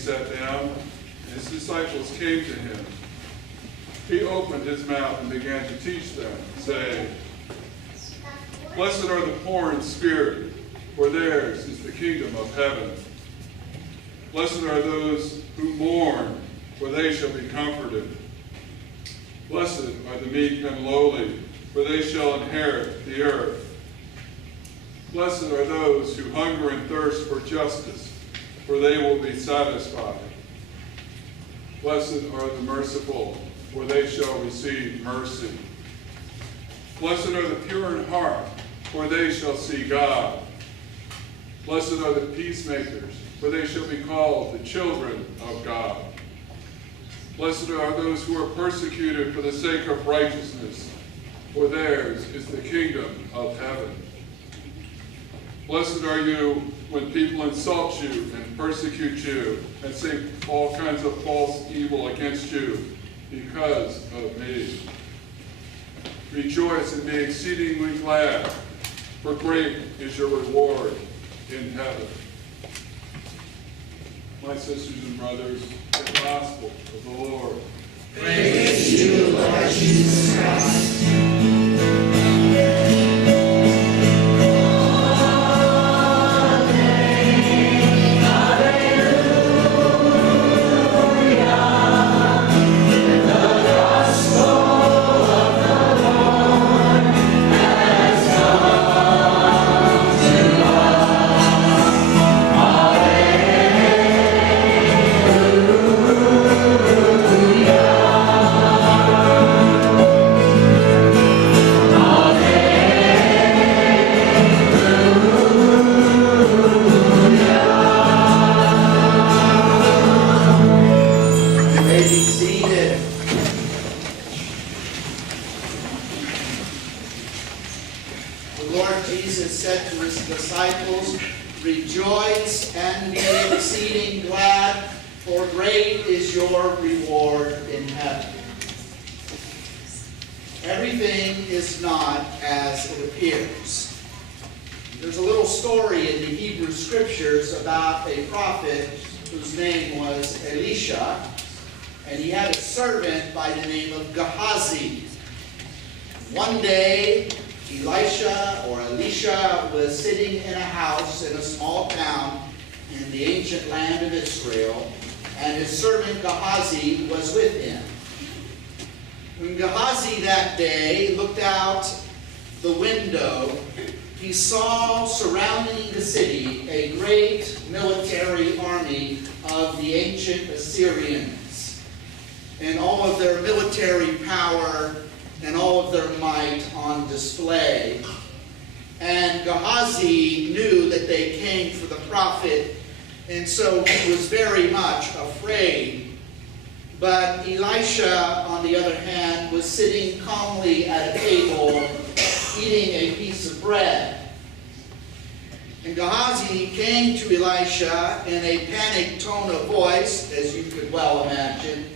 sat down, and his disciples came to him. He opened his mouth and began to teach them, saying, "Blessed are the poor in spirit, for theirs is the kingdom of heaven. Blessed are those who mourn, for they shall be comforted. Blessed are the meek and lowly, for they shall inherit the earth. Blessed are those who hunger and thirst for justice, for they will be satisfied. Blessed are the merciful, for they shall receive mercy. Blessed are the pure in heart, for they shall see God. Blessed are the peacemakers, for they shall be called the children of God. Blessed are those who are persecuted for the sake of righteousness, for theirs is the kingdom of heaven. Blessed are you when people insult you and persecute you and say all kinds of false evil against you because of me. Rejoice and be exceedingly glad, for great is your reward in heaven." My sisters and brothers, the gospel of the Lord. Praise to you, Lord Jesus Christ. Rejoice and be exceeding glad, for great is your reward in heaven. Everything is not as it appears. There's a little story in the Hebrew Scriptures about a prophet whose name was Elisha, and he had a servant by the name of Gehazi. One day, Elisha was sitting in a house in a small town in the ancient land of Israel, and his servant Gehazi was with him. When Gehazi that day looked out the window, he saw surrounding the city a great military army of the ancient Assyrians, and all of their military power and all of their might on display. And Gehazi knew that they came for the prophet, and so he was very much afraid. But Elisha, on the other hand, was sitting calmly at a table, eating a piece of bread. And Gehazi came to Elisha in a panicked tone of voice, as you could well imagine,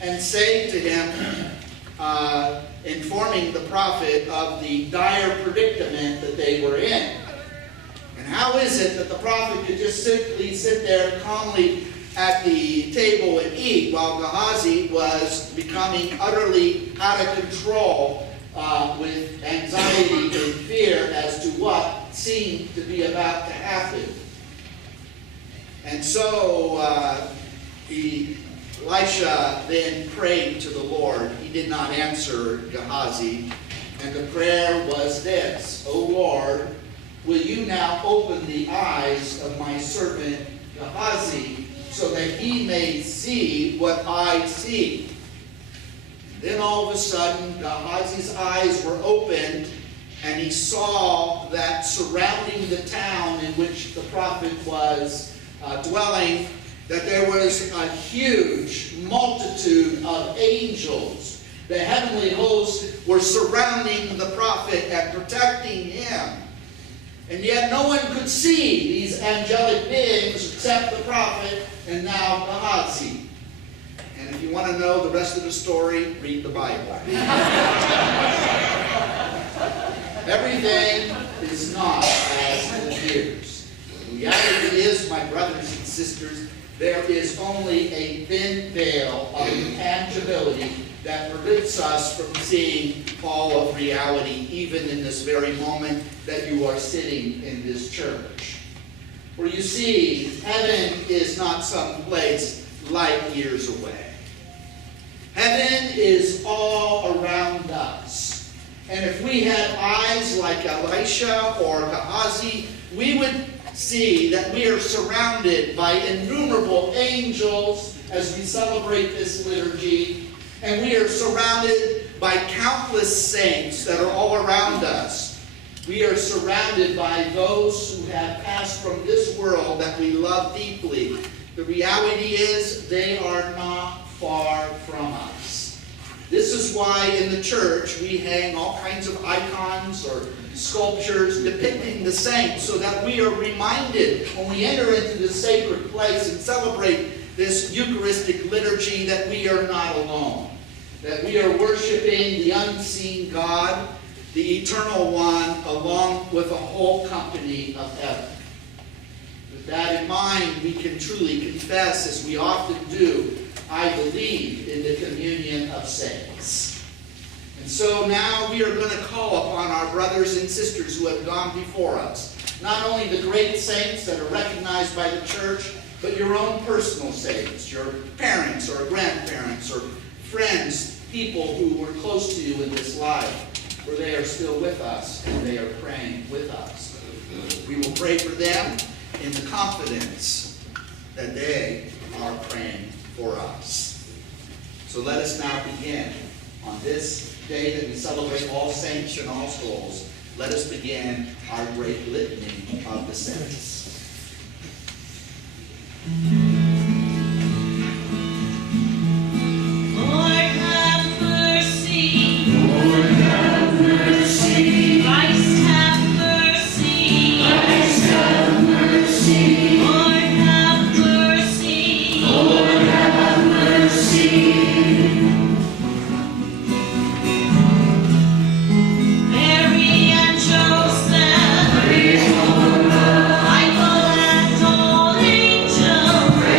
and saying to him, informing the prophet of the dire predicament that they were in. And how is it that the prophet could just simply sit there calmly at the table and eat, while Gehazi was becoming utterly out of control with anxiety and fear as to what seemed to be about to happen? And so Elisha then prayed to the Lord. He did not answer Gehazi, and the prayer was this: "O Lord, will you now open the eyes of my servant Gehazi, so that he may see what I see?" Then all of a sudden, Gehazi's eyes were opened, and he saw that surrounding the town in which the prophet was dwelling, that there was a huge multitude of angels. The heavenly hosts were surrounding the prophet and protecting him. And yet no one could see these angelic beings except the prophet and now Gehazi. And if you want to know the rest of the story, read the Bible. Everything is not as it appears. The reality is, my brothers and sisters, there is only a thin veil of intangibility that prevents us from seeing all of reality, even in this very moment that you are sitting in this church. For you see, heaven is not some place light years away. Heaven is all around us. And if we had eyes like Elisha or Gehazi, we would see that we are surrounded by innumerable angels as we celebrate this liturgy, and we are surrounded by countless saints that are all around us. We are surrounded by those who have passed from this world that we love deeply. The reality is they are not far from us. This is why in the church we hang all kinds of icons or sculptures depicting the saints, so that we are reminded when we enter into this sacred place and celebrate this Eucharistic liturgy that we are not alone, that we are worshiping the unseen God, the Eternal One, along with a whole company of heaven. With that in mind, we can truly confess, as we often do, I believe in the communion of saints. And so now we are going to call upon our brothers and sisters who have gone before us. Not only the great saints that are recognized by the church, but your own personal saints, your parents or grandparents or friends, people who were close to you in this life, for they are still with us and they are praying with us. We will pray for them in the confidence that they are praying for us. So let us now begin on this day that we celebrate all saints and all souls. Let us begin our great litany of the saints. Lord have mercy. Lord have mercy. Christ have mercy. Christ have mercy. Lord have mercy. Lord have mercy. Mary and Joseph, Michael and all angels.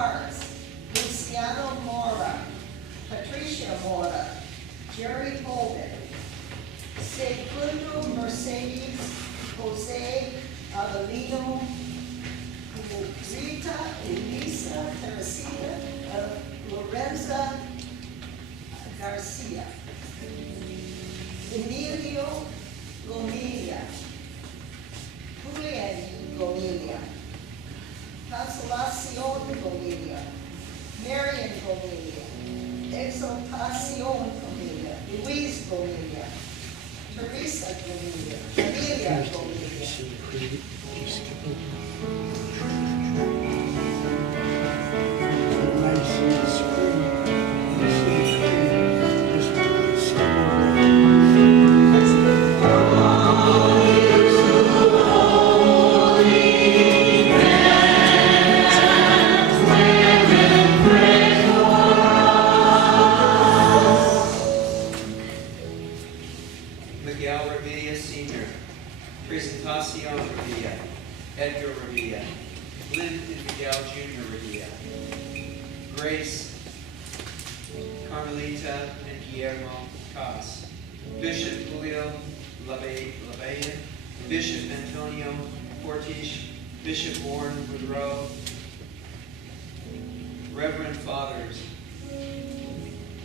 Carnes, Luciano Mora, Patricia Mora, Jerry Hogan, Segundo Mercedes, Jose Avelino, Rita Elisa Teresita, Lorenza Garcia, Emilio Gomilia, Julian Gomilia, Consolacion Gomilia, Marian Gomilia, Exaltacion Gomilia, Luis Gomilia, Teresa Gomilia, Amelia Gomilia. Miguel Revilla Sr., Presentacion Revilla, Edgar Revilla, Lynn and Miguel Jr. Revilla, Grace, Carmelita, and Guillermo Cas, Bishop Julio Lavella, Bishop Antonio Fortish, Bishop Warren Woodrow, Reverend Fathers,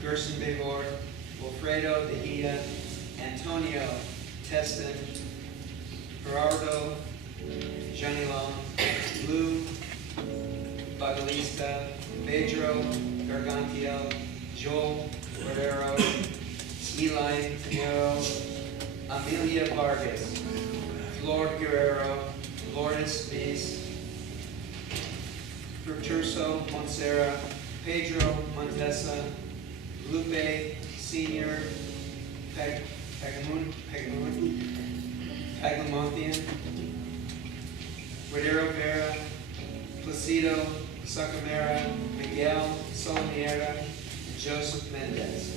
Gerson Behor, Wilfredo De Hia, Antonio Teston, Gerardo Janilon, Lou Bagalista, Pedro Gargantiel, Joel Guerrero, Eli Tenero, Amelia Vargas, Flor Guerrero, Lourdes Beas, Virtuoso Montserrat, Pedro Montesa, Lupe Senior, Paglamontian, Rodero Vera, Placido Sacamera, Miguel Solaniera, and Joseph Mendez.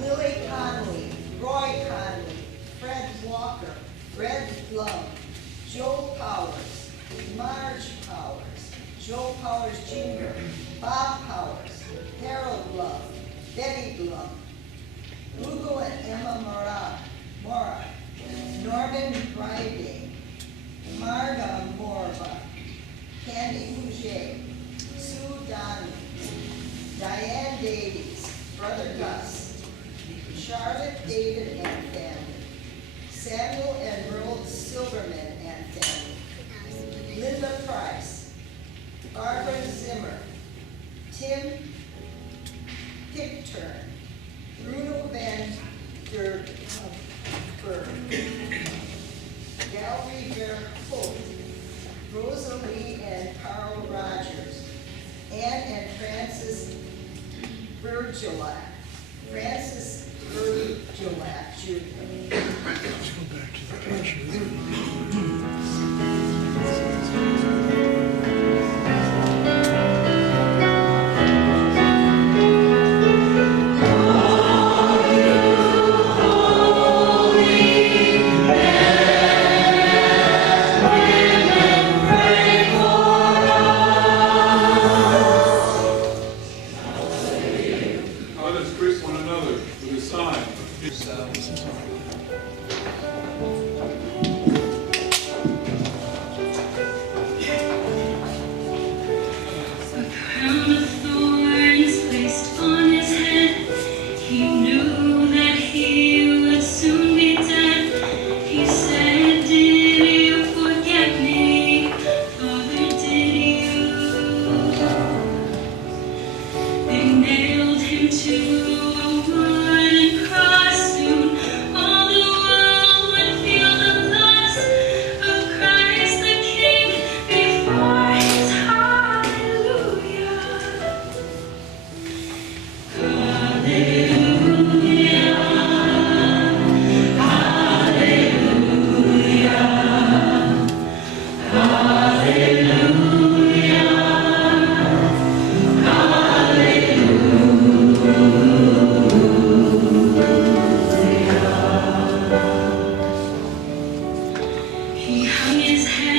Lily Conley, Roy Conley, Fred Walker, Red Love, Joe Powers, Marge Powers, Joe Powers Jr., Bob Powers, Harold Love, Betty Blum, Hugo and Emma Mora, Norman Friday, Marga Morva, Candy Boucher, Sue Donley, Diane Davies, Brother Gus, Charlotte David and family, Samuel and Merle Silverman and family, Linda Price, Barbara Zimmer, Tim Picturn, Bruno Van Der Berg, Gallery Verholt, Rosalie and Carl Rogers, Ann and Francis Virgilac, Francis Virgilac Jr. Let's go back to the picture. Let us He hung his head